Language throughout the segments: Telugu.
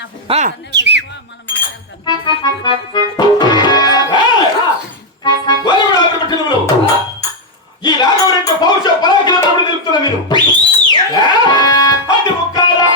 ఈ రాఘవరెడ్డి పౌరుష పరాకిరములు నిలుపుతున్నా మీరు అడ్డు ముక్కారా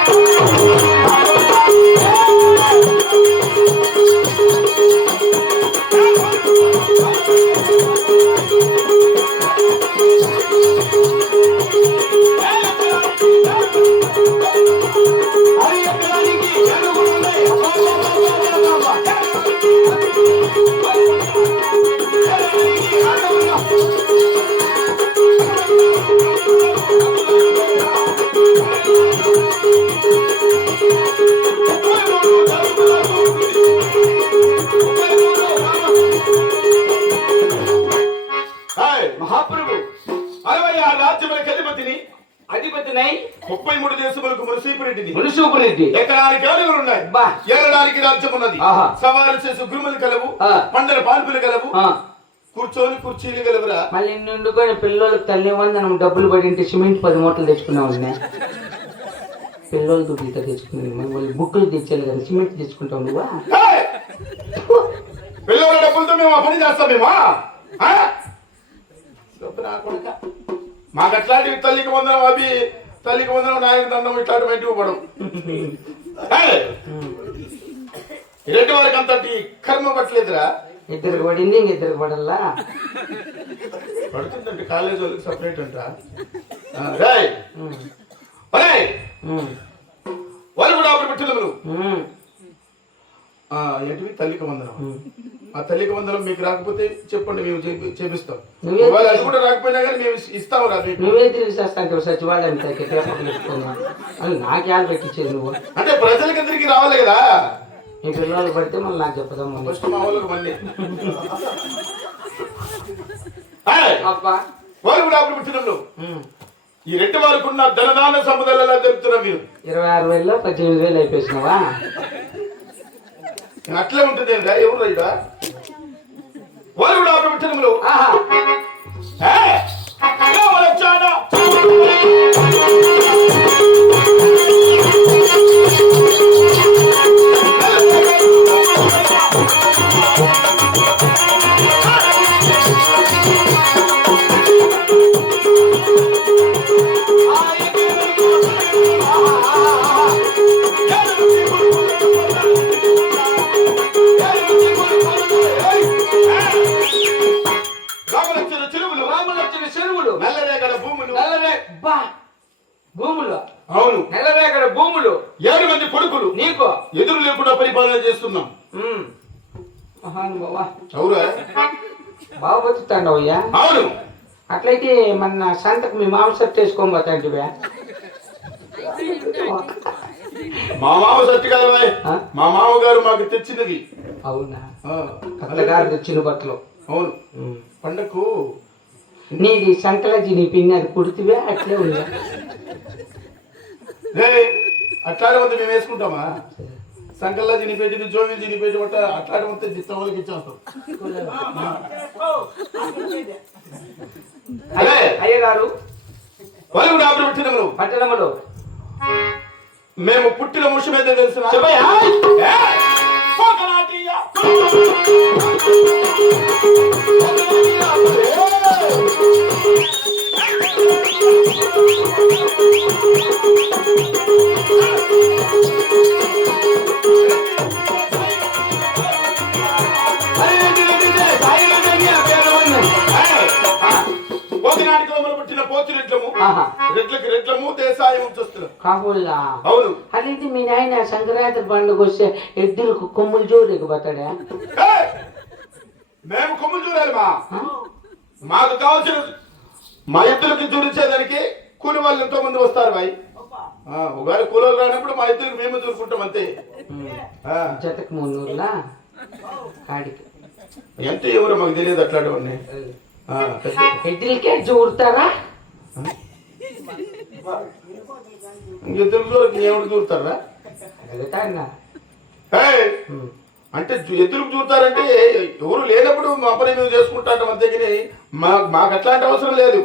మహాప్రభు 66 రాజ్యములకు అధిపతిని 33 దేశములకు మునిసూపురెడ్డి ఎకరానికి ఏనుగులు ఉన్నాయి, ఏరడానికి రాజ్యం ఉన్నది, సవాలు చేసి గురుములు కలవు, పండల పాల్పులు కలవు, కూర్చొని కుర్చీలు కలవురా. మళ్ళీ నిండుకొని పిల్లలకు తల్లి వందనం డబ్బులు పడింటే సిమెంట్ 10 మూటలు తెచ్చుకున్నావు. పిల్లలు దుడ్డుతో తెచ్చుకున్నావు, బుక్కులు తెచ్చాలి కదా, సిమెంట్ తెచ్చుకుంటావు నువ్వా? పిల్లల డబ్బులతో మేము పని చేస్తామేమా? మాకు అట్లాంటివి తల్లికి వందనం అవి తల్లికి వందనం నాయకు దండం ఇట్లాంటి బయటకు పడవు. ఇలాంటి వారికి అంతటి కర్మ పట్టలేదురా. ఇద్దరికి పడింది, ఇంకిద్దరికి పడల్లా పడుతుందంటే కాలేజ్ వాళ్ళకి సపరేట్ అంటా. వాళ్ళు కూడా అప్పుడు పెట్టలేదు ఏంటివి తల్లికి వందనం. ఆ తల్లికి వందనం మీకు రాకపోతే చెప్పండి, మేము చేపిస్తాం. అది కూడా రాకపోయినా కానీ మేము ఇస్తాము రా. నువ్వే తిరిగిస్తావు సచివాలయం నాకే పెట్టించేది నువ్వు. అంటే ప్రజలకి అందరికి రావాలి కదా. నీ పిల్లలు పడితే మళ్ళీ నాకు చెప్పదాం. ఫస్ట్ మా వాళ్ళకి మళ్ళీ వాళ్ళు కూడా అప్పుడు పెట్టినాం. ఈ రెడ్డి వారికి ఉన్న ధనదాన సంపదలు ఎలా తెలుపుతున్నా మీరు? 26,000 18,000 అయిపోయినావా? అట్లే ఉంటుంది ఎవరు రైడా వాళ్ళు కూడా అప్పుడు పెట్టినములు. భూములు అవును, నెలవేగడ భూములు, 7 మంది కొడుకులు నీకు ఎదురు లేకుండా పరిపాలన చేస్తున్నాం. అవురా బాగా బతుకుతాండవయ్యా? అవును. అట్లయితే మన సంతకు మీ మామ షర్ట్ వేసుకొని పోతాంటివే. మా మామ షర్ట్ కాదు, మా మామగారు మాకు తెచ్చినది. అవునా? అత్తగారు తెచ్చిన బట్టలు. అవును. పండకు నీది సంకలజీ నీ పిన్ని అది కుడితివే అట్లే ఉందా? అట్లాంటి వంత మేము వేసుకుంటామా? సంకల్లా తినిపెట్టి జోవిలు తినిపెట్టి బట్ట అట్లాంటి వంత దిత్తవలకి ఇచ్చేస్తాం. అయ్యగారు వాళ్ళు కూడా ఆపరి పెట్టినములు పట్టణములు మేము పుట్టిన ముషం అయితే తెలుసు. రెడ్లము దేశాయం కాబోల్లా. అవును. అదేంటి మీ నాయన సంక్రాంతి పండుగ వస్తే ఎద్దులకు కొమ్ములు జోరుకు పోతాడా? మేము కొమ్ములు చూడాలి. మాకు కావాల్సిన మా ఎద్దులకి చూడించేదానికి కూలి వాళ్ళు ఎంతో మంది వస్తారు భాయ్. ఒకవేళ కూలీలు రానప్పుడు మా ఎద్దులకు మేము చూసుకుంటాం అంతే. జతకు 300 కాడికి ఎంత ఎవరో మాకు తెలియదు. అట్లాంటివన్నీ ఎద్దులకే చూడతారా? ఎద్దులు ఎవరు చూస్తారా? అంటే ఎద్దులకు చూస్తారంటే ఎవరు లేనప్పుడు మా పని మేము చేసుకుంటాం అంతేగాని మాకు అట్లాంటి అవసరం లేదు.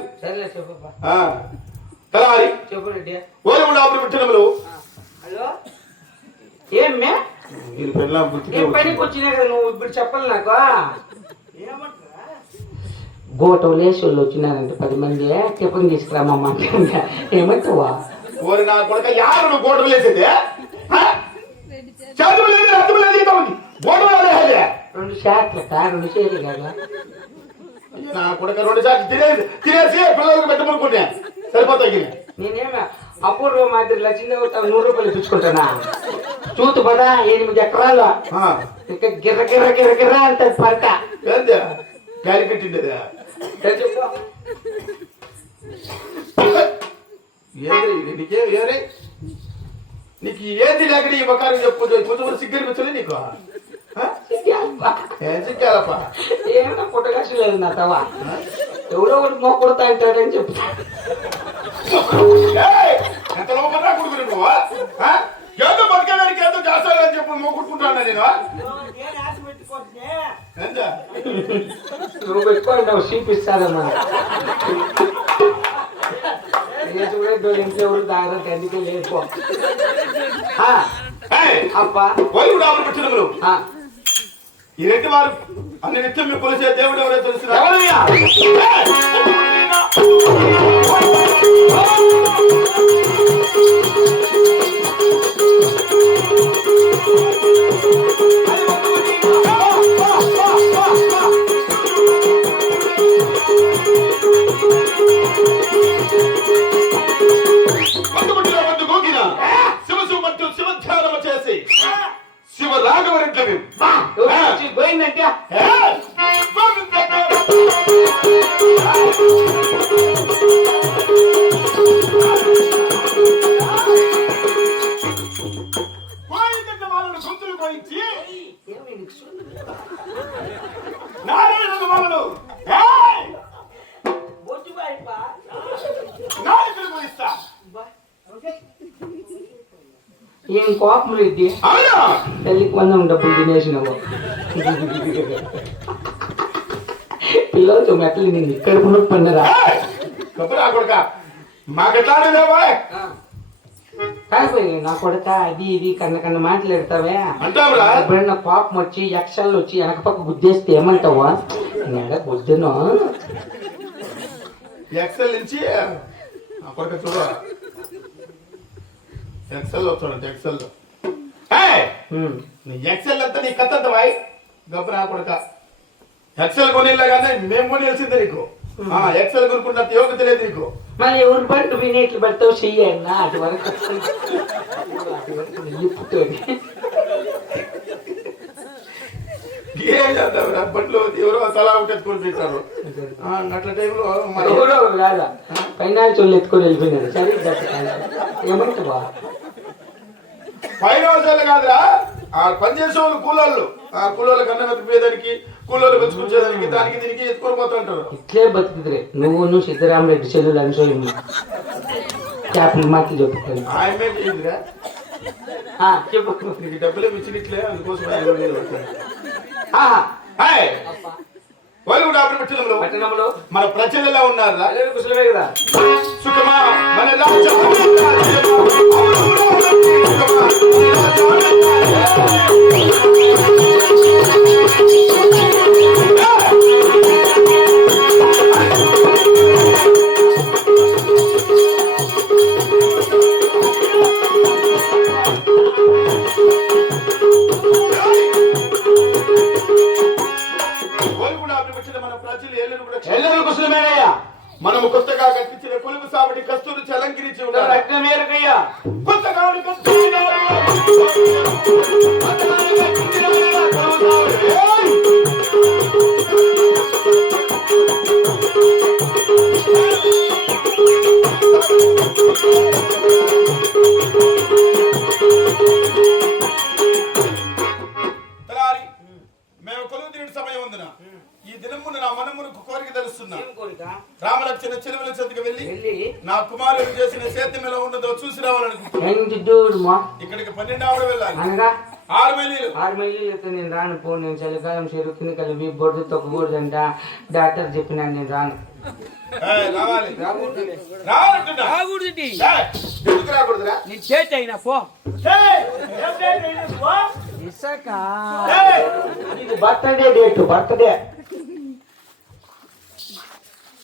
తలారి ఓరి కూడా అప్పుడు పెట్టినములు ఏమ్మే మీరు పెళ్ళాం గుర్తుకే నేను పనికి వచ్చినా కదా నువ్వు ఇప్పుడు చెప్పాలి నాకు గోటం లేచి వాళ్ళు వచ్చినారంటే 10 మంది టిఫిన్ తీసుకురామమ్మ అంటే ఏమంటావా ఓరి నా కొడుక యారు నువ్వు గోడలు వేసేది చదువు లేదు రద్దు లేదు గోడలు 2 షాట్లు 2 షేర్లు కదా నా కొడుక 2 సార్లు తినేసి పిల్లలకు పెట్టమనుకుంటా సరిపోతాయి. నేనేమో అపూర్వ మాదిరి లక్ష్మీ 100 రూపాయలు ఇప్పించుకుంటానా చూతు పదా 8 ఎకరాలు ఇక గిర్ర గిర్ర గిర్ర గిర్ర అంత పంట గాలి పెట్టిండేది నీకు ఏంది లేక ఈ బకారం చెప్పు కొంచెం సిగ్గనిపించలే నీకు ఏం సిగ్గాలప్ప ఏమన్నా పుట్టగాసి లేదు నా తవా ఎవరో ఒకటి మోకొడతా అంటాడని చెప్తా ఎంత లోపల కొడుకుని నువ్వు ఏదో బతకడానికి ఏదో చేస్తాడని చెప్పి మోకుంటున్నా నేను నువ్వు పెట్టుకోండి చూపిస్తాదమ్మా ఇంట్లో ఎవరు తాగడానికి అందుకే లేదు అప్పా పెట్టినప్పుడు ఈ రెడ్డి వారు అన్ని నిత్యం మీ కొలిసే దేవుడు ఎవరో తెలుసు శివ రాఘవరెడ్డి పోయిందంటే వాళ్ళను గొంతులు పోయించి నారాయణ వాళ్ళను నాయకులు పోయిస్తా ఏం కోపం రెడ్డి తల్లికి 100 డబ్బులు తినేసినావు పిల్లలతో మెట్టలు నేను ఇక్కడ పన్నరా కాకపోయి నా కొడక అది ఇది కన్న మాట్లాడతావే ఎప్పుడైనా కోపం వచ్చి యక్షాలు వచ్చి వెనక పక్క గుద్దేస్తే ఏమంటావా వద్దును ఎక్సెల్ నుంచి చూడ ఎక్సెల్ చూడండి ఎక్సెల్ ఎక్సెల్ అంతా నీ కథ వాయి గబ్బు నా కొడుక ఎక్సెల్ కొనిలా కానీ మేము కొనిల్సిందే నీకు ఎక్సెల్ కొనుక్కుంటా యోగ్యత లేదు నీకు మళ్ళీ ఎవరి బంటు వినేట్లు పడతావు చెయ్యన్నా అటు వరకు ఏం చేద్దాం బట్లు ఎవరో సలా ఎత్తుకొని పెట్టారు అట్ల టైంలో కాదా ఫైనాన్స్ వాళ్ళు ఎత్తుకొని వెళ్ళిపోయినారు సరే ఏమంటావా ఫైనాన్షియల్ కాదురా ఆ పనిచేసే వాళ్ళు కూలోళ్ళు ఆ కూలోళ్ళకి అన్నం ఎత్తుకుపోయేదానికి కూలోళ్ళు పెంచుకునేదానికి దానికి దీనికి ఎత్తుకొని పోతుంటారు ఇట్లే బతుకుతురే నువ్వు సిద్ధరామరెడ్డి చెల్లెలు అనుసరి క్యాపిల్ మాటలు చెప్తాను చెప్పు నీకు డబ్బులే ఇచ్చినట్లే అందుకోసం పట్టణంలో మన ప్రజలు ఎలా ఉన్నారు కుశలమే కదా సుఖమా మన మనము కొత్తగా కట్టించిన కొలువు సాబటి కస్తూరు చలంకిరించి కొత్తగా మేము కొలువు తీరు సమయం ఉందిన ఈ దినమున నా మనమునకు కోరిక తెలుస్తున్నా రామలక్ష్మణ చెలువల చెందుకు వెళ్ళి నా కుమారుడు చేసిన సేద్యం ఎలా ఉన్నదో చూసి రావాలనుకుంటున్నా ఇక్కడికి 12 ఆవిడ వెళ్ళాలి 6 మైళ్ళు 6 మైళ్ళు అయితే నేను రాను పో. నేను చలికాలం చెరుకు కింద కలిపి బొడ్డు తొక్కకూడదంట డాక్టర్ చెప్పినాను, నేను రాను. రావాలి రాకూడదు. రావాలంటున్నా రాకూడదు. ఎందుకు రాకూడదురా? నేను చేతి అయినా పో. Birthday date, birthday